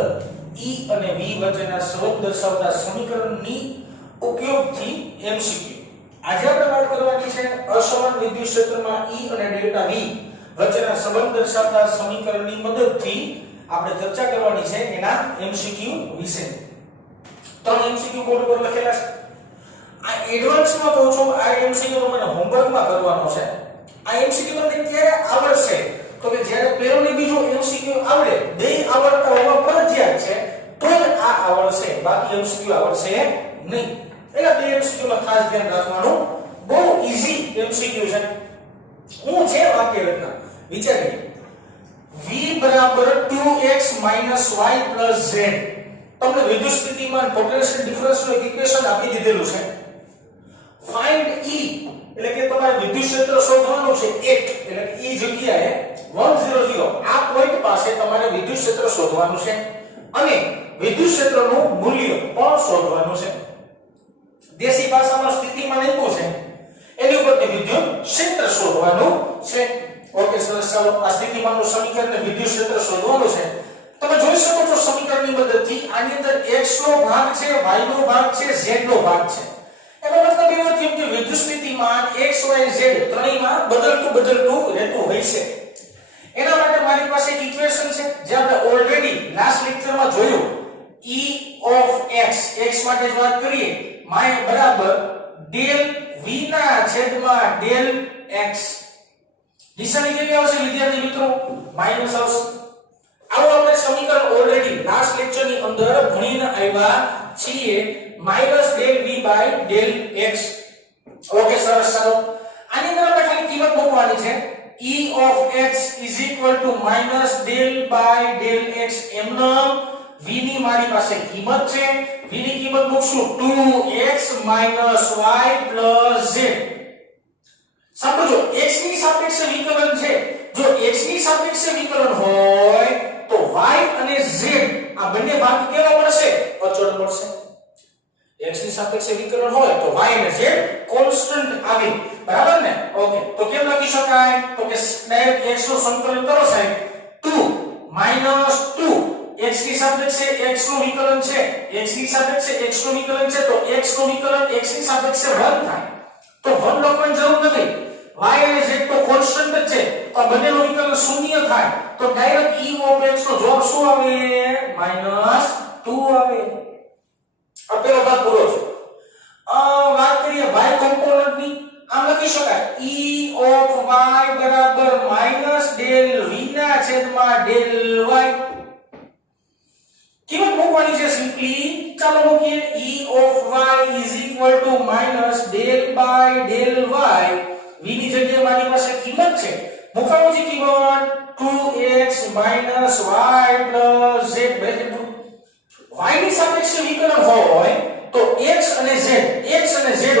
અંદર E અને V વચ્ચેના સંબંધ દર્શાવતા સમીકરણની ઉપયોગથી MCQ. આજે આપણે વાત કરવાની છે અસમાન વિદ્યુત ક્ષેત્રમાં E અને ડેલ્ટા V વચ્ચેના સંબંધ દર્શાવતા સમીકરણની મદદથી આપણે ચર્ચા કરવાની છે એના MCQ વિશે. ત્રણ MCQ બોર્ડ પર લખેલા છે. આ એડવાન્સમાં કહું છું, આ MCQ તમને હોમવર્કમાં કરવાનો છે. આ MCQ તમને ક્યારે આવડશે તો કે જ્યારે પહેલો ને બીજો MCQ આવડે, બે આવડતા હોવા ફરજિયાત છે તો જ આ આવડશે, બાકી MCQ આવડશે નહીં. એટલે બે MCQ માં ખાસ ધ્યાન રાખવાનું. બહુ ઈઝી MCQ છે. હું છે વાક્ય રચના વિચારીએ. V બરાબર 2x y z. તમને વિદ્યુત સ્થિતિમાન પોટેન્શિયલ ડિફરન્સ નું ઇક્વેશન આપી દીધેલું છે. ફાઇન્ડ E એટલે કે તમારે વિદ્યુત ક્ષેત્ર શોધવાનું છે. 1 એટલે કે E જગ્યાએ 100 આ પોઈન્ટ પાસે તમારે વિદ્યુત ક્ષેત્ર શોધવાનું છે અને વિદ્યુત ક્ષેત્રનું મૂલ્ય પણ શોધવાનું છે. દેશી ભાષામાં સ્થિતિમાન આપ્યું છે, એની ઉપરથી વિદ્યુત ક્ષેત્ર શોધવાનું છે. ઓકે, સરસ. ચાલો આ સ્થિતિમાનનું સમીકરણ અને વિદ્યુત ક્ષેત્ર શોધવાનું છે. તમે જોઈ શકો છો સમીકરણની મદદથી આની અંદર x નો ભાગ છે, y નો ભાગ છે, z નો ભાગ છે. એનો મતલબ એવો થયો કે વિદ્યુત સ્થિતિમાન x y z ત્રણેયમાં બદલતું રહેતું હોય છે. એના માટે મારી પાસે એક ઇક્વેશન છે જે આપણે ઓલરેડી લાસ્ટ લેક્ચરમાં જોયું. E of x, x માટે જ વાત કરીએ, y બરાબર del v ના છેદમાં del x. દિશાની કેવી આવશે વિદ્યાર્થી મિત્રો? માઈનસ આવશે. આવું આપણે સમીકરણ ઓલરેડી લાસ્ટ લેક્ચરની અંદર ભણીને આવ્યા છીએ. Minus del v by del x. Okay, સરસ. ચાલો આની અંદર આપણે ખાલી કિંમત મૂકવાની છે. E of x is equal to minus del by del x. એમનો v ની મારી પાસે કિંમત છે. v ની કિંમત મૂકશું 2x minus y plus z. સમજો x ની સાપેક્ષે વિકલન છે. જો x ની સાપેક્ષે વિકલન હોય તો y અને z આ બંને ભાગ કેવા મળશે? અચળ મળશે. x ની સાપેક્ષે વિકલન હોય તો y અને z કોન્સ્ટન્ટ આવે. બરાબર ને? ઓકે, તો કેમ લખી શકાય? તો કે ડાયરેક્ટ x નું સંકલન કરો સાહેબ. 2 minus 2 x ની સાપેક્ષે x નું વિકલન છે, x ની સાપેક્ષે x નું વિકલન છે તો x નું વિકલન x ની સાપેક્ષે 1 થાય. તો 1 લખવાની જરૂર નથી. y અને z તો કોન્સ્ટન્ટ જ છે, તો બંનેનું વિકલન શૂન્ય થાય. તો ડાયરેક્ટ E of x નો જવાબ શું આવે? -2 આવે. આ પેલો ભાગ પૂરો છે. વાત કરીએ y કોમ્પોનન્ટ ની. આમ લખી શકાય E of y બરાબર -del v ના છેદમાં del y. કિંમત મૂકવાની છે સિમ્પલી. ચાલો મૂકીએ. E of y is equal to minus del by del y. v ની જગ્યાએ મારી પાસે કિંમત છે. મૂકવાનું છે કિંમત 2x minus y plus z. y ની સાપેક્ષે વિકલન હોય તો x અને z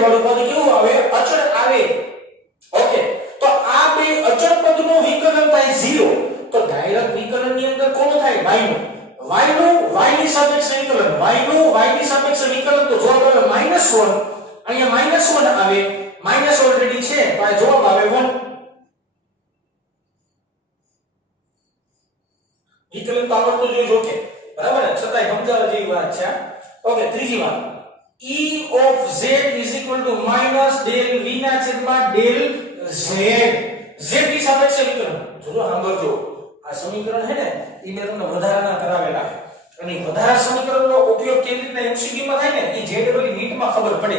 વાળું પદ કેવું આવે? અચળ આવે. ઓકે, તો આ બે અચળ પદનું વિકલન થાય 0. તો ડાયરેક્ટ વિકલનની અંદર કોણ થાય? y નું y ની સાપેક્ષે વિકલન, y ની સાપેક્ષે વિકલન તો જવાબ આવે -1. અહીંયા -1 આવે. માઈનસ ઓલરેડી છે તો આ જવાબ આવે 1. વિકલન તો આવડતું જોઈએ જોકે. બરાબર ને? છતાંય સમજાવવા જેવી વાત છે. ઓકે, ત્રીજી વાત. E of z is equal to minus del v ના છેદમાં del z. z ની સાપેક્ષે વિકલન. જો સાંભળજો, આ સમીકરણ છે ને એ મેં તમને વધારાના કરાવેલા છે. અને વધારા સમીકરણનો ઉપયોગ કેવી રીતે MCQ માં થાય ને એ જેડબલી નીટમાં ખબર પડે.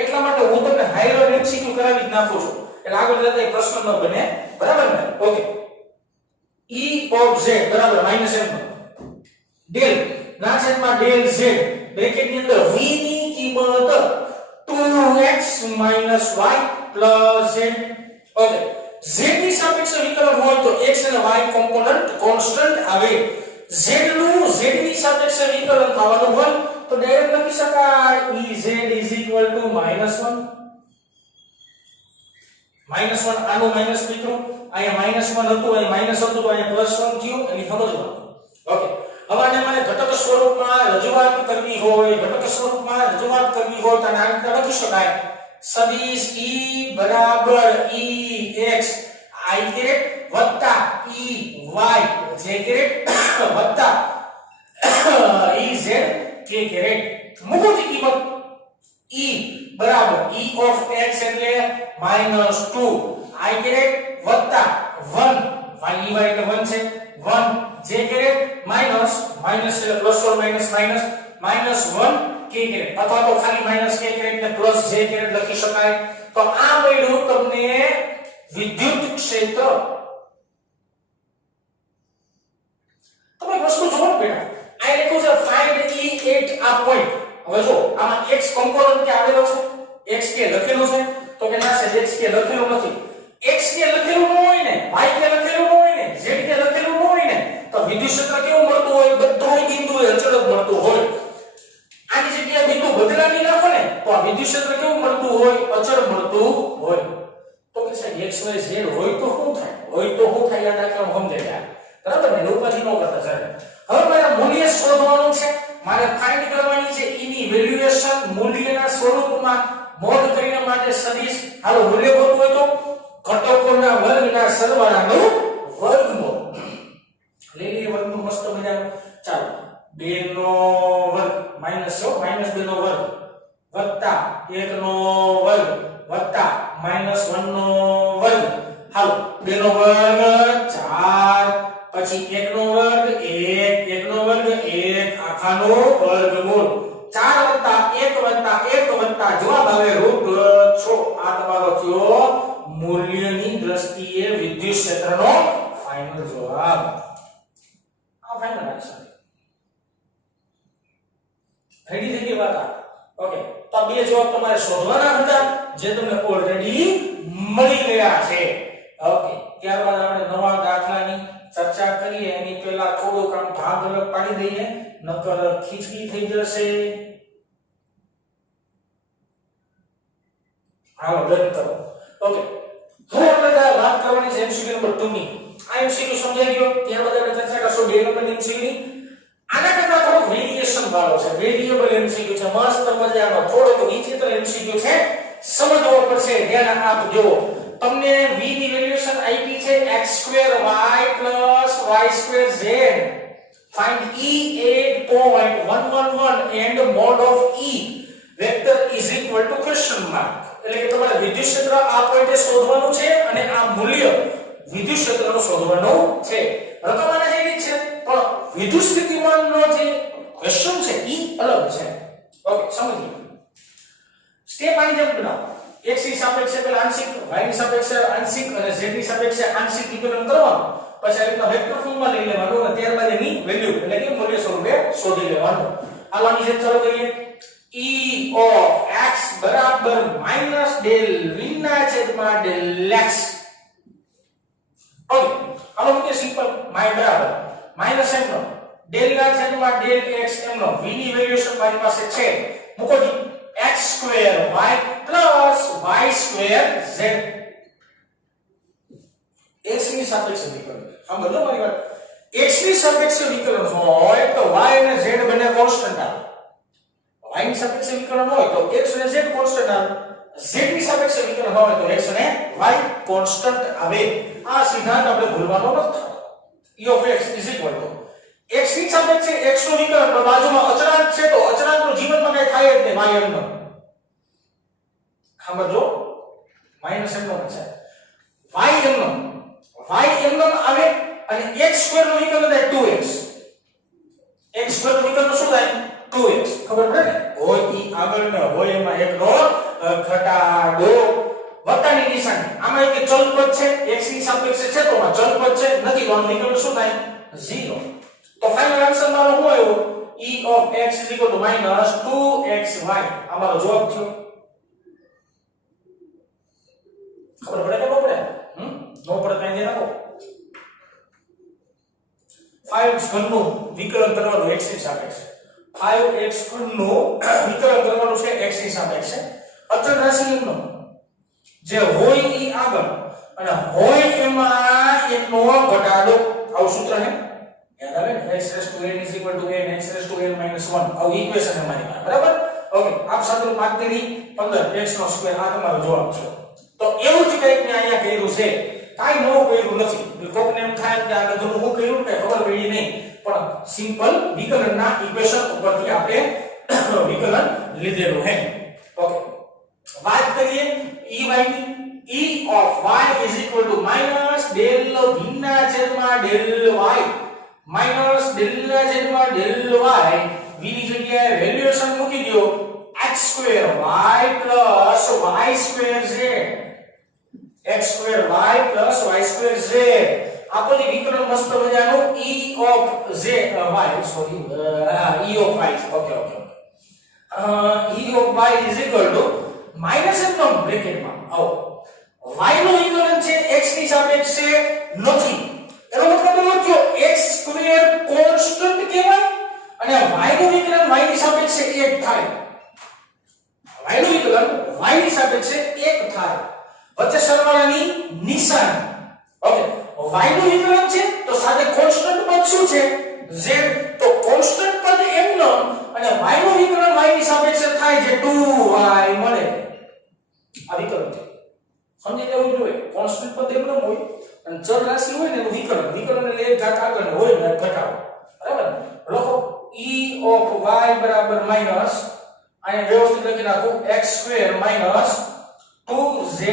એટલા માટે હું તમને હાઈર MCQ કરાવી જ નાખું છું. એટલે આગળ જતા પ્રશ્ન ન બને. બરાબર ને? ઓકે. E of z બરાબર -m del ના છેદમાં del z બ્રેકેટ ની અંદર v ની કિંમત 2x y plus z. Okay, z ની સાપેક્ષે વિકલન હોય તો x અને y કોમ્પોનન્ટ કોન્સ્ટન્ટ આવે. z ની સાપેક્ષે વિકલન થવાનું હોય તો ડાયરેક્ટ લખી શકાય Ez is equal to -1. -1 આનું માઈનસ મિત્રો. અહીંયા -1 હતું, અહીંયા માઈનસ હતું તો અહીંયા +1 થયું. એની સમજવાનું. ઓકે, હવે આને મને ઘટક સ્વરૂપમાં રજૂઆત કરવી હોય તો આને આ રીતે લખી શકાય. સદિશ E બરાબર Ex I વત્તા Ey J વત્તા k કેરેટ મૂકોજી કિંમત e બરાબર e of x એટલે -2 i કેરેટ વત્તા 1 y એટલે 1 છે 1 j કેરેટ માઈનસ એટલે plus or minus -1 k caret અથવા તો ખાલી -k કેરેટ ને પ્લસ j કેરેટ લખી શકાય તો આ મળ્યું તમને વિદ્યુત ક્ષેત્ર તમે વસ્તુ જોવો બેટા આ લખ્યું છે ફાઇન્ડ e8 આ પોઈન્ટ હવે જો આમાં x કોમ્પોનન્ટ કે આવેલો છે x કે લખેલું છે તો કે ના છે x કે લખેલું નથી x કે લખેલું ન હોય ને y કે લખેલું ન હોય ને z કે લખેલું ન હોય ને તો વિદ્યુત ક્ષેત્ર કેવું મળતું હોય બધું બિંદુએ અચળ મળતું હોય આની જગ્યાએ બિંદુ બદલાવી નાખો ને તો આ વિદ્યુત ક્ષેત્ર કેવું મળતું હોય અચળ મળતું હોય તો કે સાહેબ x y z હોય તો શું થાય આ દાખલામાં સમજાય યાર બરાબર ને ઉપાધિ ન કરતા ચાલે હવે મારે મૂલ્ય શોધવાનું છે મારે ફાઇન્ડ કરવાની છે e ની વેલ્યુએશન મૂલ્યના સ્વરૂપમાં મોડ કરીને માટે સદિશ હાલો મૂલ્ય ગોતવું હોય તો ઘટકોના વર્ગના સરવાળાનું વર્ગમૂળ લઈ લઈએ વર્ગમૂળ મસ્ત મજાનું ચાલો 2 નો વર્ગ માઈનસ 2 નો વર્ગ વત્તા 1 નો વર્ગ વત્તા -1 નો વર્ગ હાલો 2 નો વર્ગ 4 પછી 1 નો વર્ગ 1 નો વર્ગ 1 આખાનો વર્ગમૂળ 4 વત્તા 1 વત્તા જવાબ આવે √6 આ તમારો થયો મૂલ્યની દ્રષ્ટિએ વિદ્યુત ક્ષેત્રનો ફાઇનલ જવાબ આ ફાઇનલ આન્સર રેડી થઈ ગઈ વાત ઓકે તો બે જવાબ તમારે શોધવાના હતા જે તમને ઓલરેડી મળી ગયા છે ઓકે ત્યારબાદ આપણે નવા દાખલાની ચર્ચા કરીએ એની પહેલા થોડુંક આમ ભાગ અલગ પાડી દઈએ નકર ખીચડી થઈ જશે હાલો ડન કરો ઓકે હવે આપણે વાત કરવાની છે MCQ નંબર 2 ની આ MCQ સમજાઈ ગયો ત્યારબાદ આપણે ચર્ચા કરશું 2 નંબરની MCQ ની આના કરતા થોડો વેરિએશન વાળો છે વેરિએબલ MCQ છે મસ્ત મજાનો થોડોક વિચિત્ર MCQ છે સમજવો પડશે ધ્યાન આપજો તમને v ની વેલ્યુએશન આપી છે x2y y2z find e8.111 and mod of e vector is equal to question mark એટલે કે તમારે વિદ્યુત ક્ષેત્ર આ પોઈન્ટે શોધવાનું છે અને આ મૂલ્ય વિદ્યુત ક્ષેત્રનું શોધવાનું છે રકમ આના જેવી છે પણ વિદ્યુત સ્થિતિમાનનો જે ક્વેશ્ચન છે ઈ અલગ છે ઓકે સમજીએ સ્ટેપ આની જેમ બનાવો x ની સાપેક્ષે પેલા આંશિક y ની સાપેક્ષે આંશિક અને z ની સાપેક્ષે આંશિક વિકલન કરવાનું પછી આ રીતના વેક્ટર ફોર્મમાં લઈ લેવાનું અને ત્યારબાદ એની વેલ્યુ એટલે કે મૂલ્ય સ્વરૂપે શોધી લેવાનું આની જેમ ચાલુ કરીએ e of x બરાબર -del v ના છેદમાં del x ઓકે આનો મૂકે સિમ્પલ y બરાબર -m નો del ના છેદમાં del x m નો v ની વેલ્યુએશન મારી પાસે છે મૂકો જી x2y y2z x ની સાપેક્ષે વિકલન સમજો મારી વાત x ની સાપેક્ષે વિકલન હોય તો y અને z બંને કોન્સ્ટન્ટ આવે y ની સાપેક્ષે વિકલન હોય તો x અને z કોન્સ્ટન્ટ આવે z ની સાપેક્ષે વિકલન હોય તો x અને y કોન્સ્ટન્ટ આવે આ સિદ્ધાંત આપણે ભૂલવાનો નથી e of x x ની સાપેક્ષે x નું વિકલન પણ બાજુમાં અચળાંક છે તો અચળાંકનું જીવનમાં કઈ થાય જ નહીં y m નો સમજો -m નો છે y m નો આવે અને x2 નું વિકલન થાય 2x x2 નું વિકલન શું થાય 2x ખબર પડે ને હોય ઈ આગળ ને હોય એમાં એક નો ઘટાડો વત્તાની નિશાની આમાં એક ચલ પદ છે x ની સાપેક્ષે છે તો આ ચલ પદ છે નથી તો વિકલન શું થાય 0 તો ફાઇનલ આન્સર મારો શું આવ્યો e of x = -2xy અમારો જવાબ થયો ખબર પડે કે ન પડે નો પડે કઈ દે નાખો 5x ઘનનું વિકલન કરવાનું x ની સાપેક્ષે 5x ઘનનું વિકલન કરવાનું છે x ની સાપેક્ષે અચળ રાશિ નો જે હોય ઈ આગળ અને હોય એમાં એકનો ઘટાડો આવું સૂત્ર છે યાદ આવે ને x n n x n - 1 આવું ઇક્વેશન અમારી પાસે બરાબર ઓકે આપ સાથે માર્ક કરી 15 x નો સ્ક્વેર આ તમારો જવાબ છે તો એવું જ કંઈક ને અહીંયા કર્યું છે કાઈ નો કર્યું નથી કોકને એમ થાય કે આ બધું હું કર્યું કે ખબર પડી નહીં પણ સિમ્પલ વિકલનના ઇક્વેશન ઉપરથી આપણે વિકલન લીધેલું છે. ઓકે, વાત કરીએ ey ની. e of y is equal to minus del v ના છેદમાં del y minus del ના છેદમાં del y. v ની જગ્યાએ વેલ્યુએશન મૂકી દો x square y plus y square z. x square y plus y square z. આપણને વિકલન મસ્ત મજાનું e of z y sorry e of y. Okay okay e of y is equal to minus m બ્રેકેટમાં આવો y નું વિકલન છે x ની સાપેક્ષે નથી, એનો મતલબ એવો થયો x સ્ક્વેર કોન્સ્ટન્ટ કહેવાય અને y નું વિકલન y ની સાપેક્ષે 1 થાય. y નું વિકલન y ની સાપેક્ષે 1 થાય. વચ્ચે સરવાળાની નિશાની. ઓકે, y નું વિકલન છે તો સાથે કોન્સ્ટન્ટ પદ શું છે z, તો કોન્સ્ટન્ટ પદ m નો અને y નું વિકલન y ની સાપેક્ષે થાય છે 2y મળે. આ વિકલન છે, સમજી લેવું જોઈએ. કોન્સ્ટન્ટ પદ એમ ન હોય અને ચલ રાશિ હોય ને એનું વિકલન એટલે એક ઘાત આગળ હોય ને ઘટાડો, બરાબર. લખો e of y બરાબર માઈનસ અહીં વ્યવસ્થિત લખી નાખો x square minus 2zy.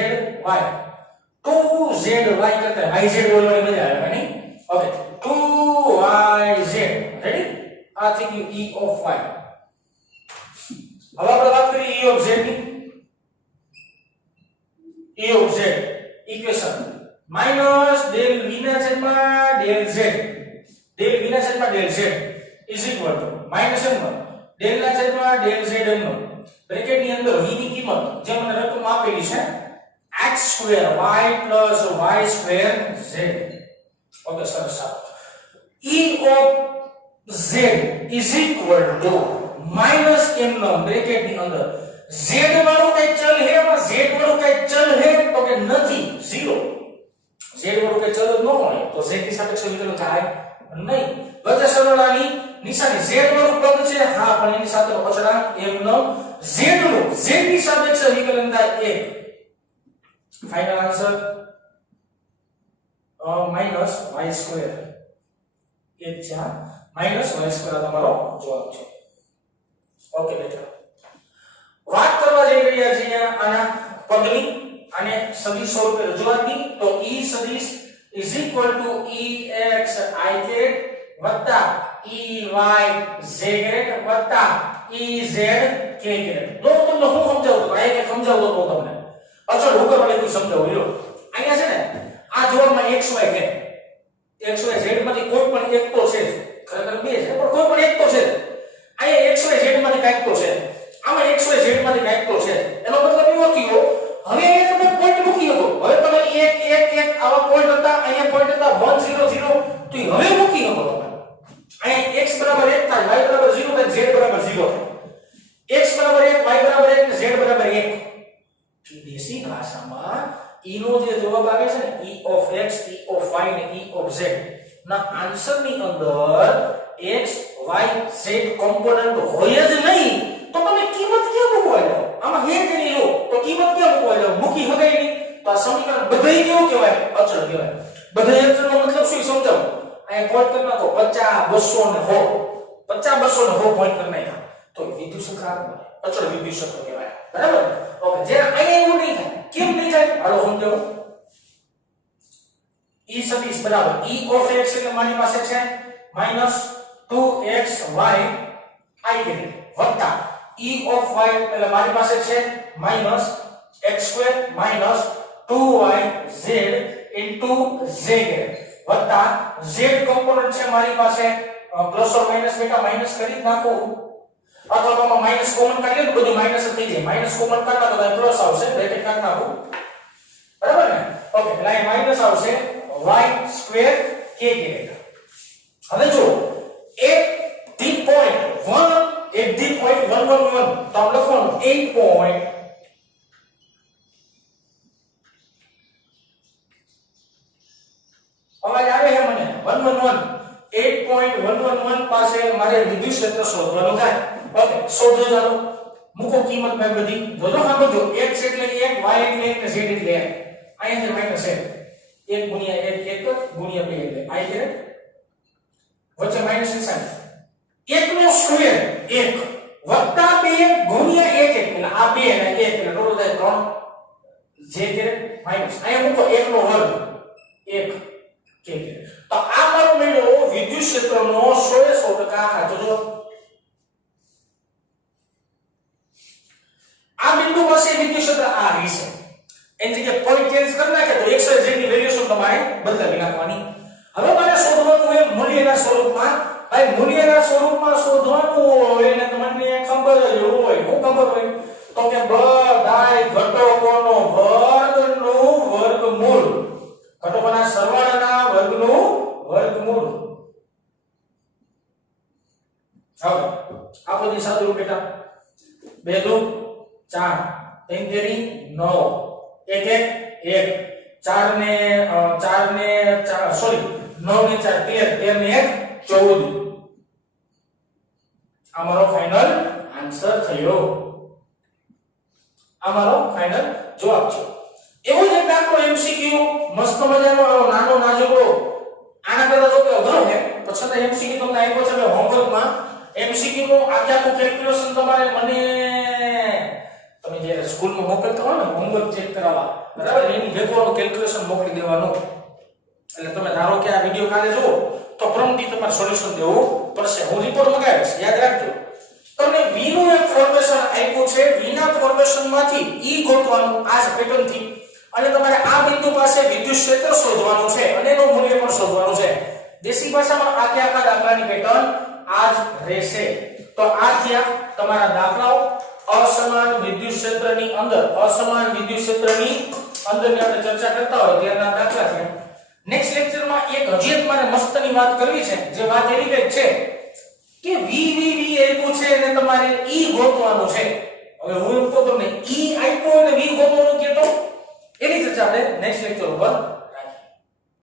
2zy કરતા yz બોલવાની મજા આવે નહીં. Okay, 2yz ready. આ થઈ ગયું e of y. હવે આપણે વાત કરીએ e of z ની. e of z equation minus del v ના છેદમાં del z. del v ના છેદમાં del z is equal to minus m del ના છેદમાં del z m બ્રેકેટ ની અંદર v ની કિંમત જે મને રકમ આપેલી છે x square y plus y square z. Okay સરસ. e of z is equal to minus m bracket ની અંદર z વાળું કઈ ચલ હે, z વાળું કઈ ચલ હે તો કે નથી, 0. z વાળું કઈ ચલ ન હોય તો z ની સાપેક્ષે વિકલન થાય નહીં. વચ્ચે સરવાળાની નિશાની z વાળું પદ છે હા, પણ એની સાથે અચળાંક m નો z નું z ની સાપેક્ષે વિકલન થાય 1. Final answer minus y square. એક છે માઈનસ y સ્ક્વેર તમારો જવાબ છે. ઓકે બેટા, વાત કરવા જઈ રહ્યા છીએ આના પદની અને સદિશ સ્વરૂપે રજૂઆતની. તો e સદિશ is equal to ex i cat વત્તા ey z વત્તા ez k cat. જો તમને હું સમજાવું તો આ એક સમજાવતો તો તમને અચળ હું કરવા કોઈ સમજાવું લ્યો. અહીંયા છે ને આ જોડમાં xy છે, xy z માંથી કોઈ પણ એક તો છે, ખરેખર બે છે પણ કોઈ પણ એક તો છે. અહીંયા xy z માંથી કાંઈક તો છે, આમાં xy z માંથી કાંઈક તો છે. એનો મતલબ એવો થયો હવે અહીંયા તમે પોઈન્ટ મૂકી શકો. હવે તમે 1 1 1 આવા પોઈન્ટ હતા, અહીંયા પોઈન્ટ હતા 1 0 0 તો હવે મૂકી શકો તમે. અહીંયા x બરાબર 1 થાય, y બરાબર 0 થાય, z બરાબર 0 થાય. x બરાબર 1, y બરાબર 1 ને z બરાબર 1. દેશી ભાષામાં e નો જે જવાબ આવે છે ને e of x, e of y ને e of z ના આન્સર ની અંદર x y z કોમ્પોનન્ટ હોય જ નહીં તો તમે કિંમત ક્યાં મૂકવા જાવ? આમાં હે જ નહીં લો તો કિંમત ક્યાં મૂકવા જાવ? મૂકી હગાઈ નહીં તો આ સમીકરણ બધાય કેવું કહેવાય? અચળ કહેવાય. બધાય અચળનો મતલબ શું સમજાવો. અહીંયા પોઈન્ટ કરી નાખો 50 200 ને 100, 50 200 ને 100 પોઈન્ટ કરી નાખ્યા તો વિદ્યુત અચળ વિદ્યુત કહેવાય, બરાબર. ઓકે, જે અહીંયા એવું નહીં થાય. કેમ નહીં થાય? હાલો સમજાવો. e સદિશ બરાબર e of x એટલે મારી પાસે છે -2xy i વત્તા e of y એટલે મારી પાસે છે -x² - 2yz z વત્તા z કોમ્પોનન્ટ છે મારી પાસે પ્લસ ઓર માઈનસ બેટા માઈનસ કરી નાખો અથવા તો માઈનસ કોમન કાઢીએ તો બધું માઈનસ થઈ જાય. માઈનસ કોમન કાઢતા તો પ્લસ આવશે, બ્રેકેટ કાઢી નાખો, બરાબર ને. ઓકે, એટલે અહીં માઈનસ આવશે y² k. હવે જો એક ધી પોઈન્ટ 1 એક ધી પોઈન્ટ 1 1 1 તો આપણે લખવાનું 8 પોઈન્ટ અવાજ આવે છે મને 111 8.111 પાસે મારે વિદ્યુત ક્ષેત્ર શોધવાનું થાય. ઓકે, શોધો ચાલો. મૂકો કિંમત મે બધી. જોજો સાંભળજો. x એટલે 1, y એટલે 1 ને z એટલે 1. અહીંયા છે માઈનસ 1 1 ગુણ્યા 1 1 ગુણ્યા 2 એટલે i છે વચ્ચે માઈનસ નિશાની 1 નો સ્ક્વેર 1 વત્તા 2 ગુણ્યા 1 એટલે આ 2 અને 1 એટલે ટોટલ થાય 3 જે કે માઈનસ અહીંયા મૂકો 1 નો વર્ગ 1 કે તો આ મારો મળ્યો વિદ્યુત ક્ષેત્રનો 100% સાચો જવાબ. આ બિંદુ પાસે વિદ્યુત ક્ષેત્ર આ હશે એની જગ્યાએ પોઈન્ટ ચેન્જ કરી નાખે તો XY ની વેલ્યુએશન તમારે બદલાવી નાખવાની. હવે મારે શોધવાનું હોય મૂલ્યના સ્વરૂપમાં. ભાઈ મૂલ્યના સ્વરૂપમાં શોધવાનું હોય ને તમને ખબર જ હોય હું ખબર હોય તો કે બધાય ઘટકોનો વર્ગનું વર્ગમૂળ ઘટકોના સરવાળાના વર્ગનું વર્ગમૂળ. હવે આ બધી સાદું રૂપ બેટા 2 2 4 3 3 9 1 1 4 ને 4 સોરી 9 ને 4 13 13 ને 1 14 અમારો ફાઇનલ આન્સર થયો. અમારો ફાઇનલ જવાબ છે. એવો જ એક દાખલો MCQ મસ્ત મજાનો નાનો નાજુકો આના કરતા જો કે અઘરો છે પછી MCQ તમને આપ્યો છે એટલે હોમવર્કમાં MCQ નો આખું કેલ્ક્યુલેશન તમારે મને તમે જ્યારે સ્કૂલમાં મોકલતા હોય ને હોમવર્ક ચેક કરાવવા બરાબર એની ભેગોનું કેલ્ક્યુલેશન મોકલી દેવાનું. એટલે તમે ધારો કે આ વિડિયો કાલે જુઓ તો પ્રમથી તમારે સોલ્યુશન દેવું પડશે. હું રિપોર્ટ મગાવીશ યાદ રાખજો. તમને v નું એક ફોર્મેશન આપ્યું છે. v ના ફોર્મેશનમાંથી e ગોતવાનું આ જ પેટર્ન થી અને તમારે આ બિંદુ પાસે વિદ્યુત ક્ષેત્ર શોધવાનું છે અને એનું મૂલ્ય પણ શોધવાનું છે. દેશી ભાષામાં આખા દાખલાની પેટર્ન આ જ રહેશે. તો આ થયા તમારા દાખલાઓ. અસમાન વિદ્યુત ક્ષેત્રની અંદર અંદરની આપણે ચર્ચા કરતા હોય ત્યારના દાખલા છે. નેક્સ્ટ લેક્ચરમાં એક હજી એક મારે મસ્તની વાત કરવી છે. જે વાત એવી કંઈક છે કે v આપ્યું છે અને તમારે e ગોતવાનું છે. હવે હું એમ કહું તમને e આપ્યું અને v ગોતવાનું કે તો એની ચર્ચા આપણે નેક્સ્ટ લેક્ચર ઉપર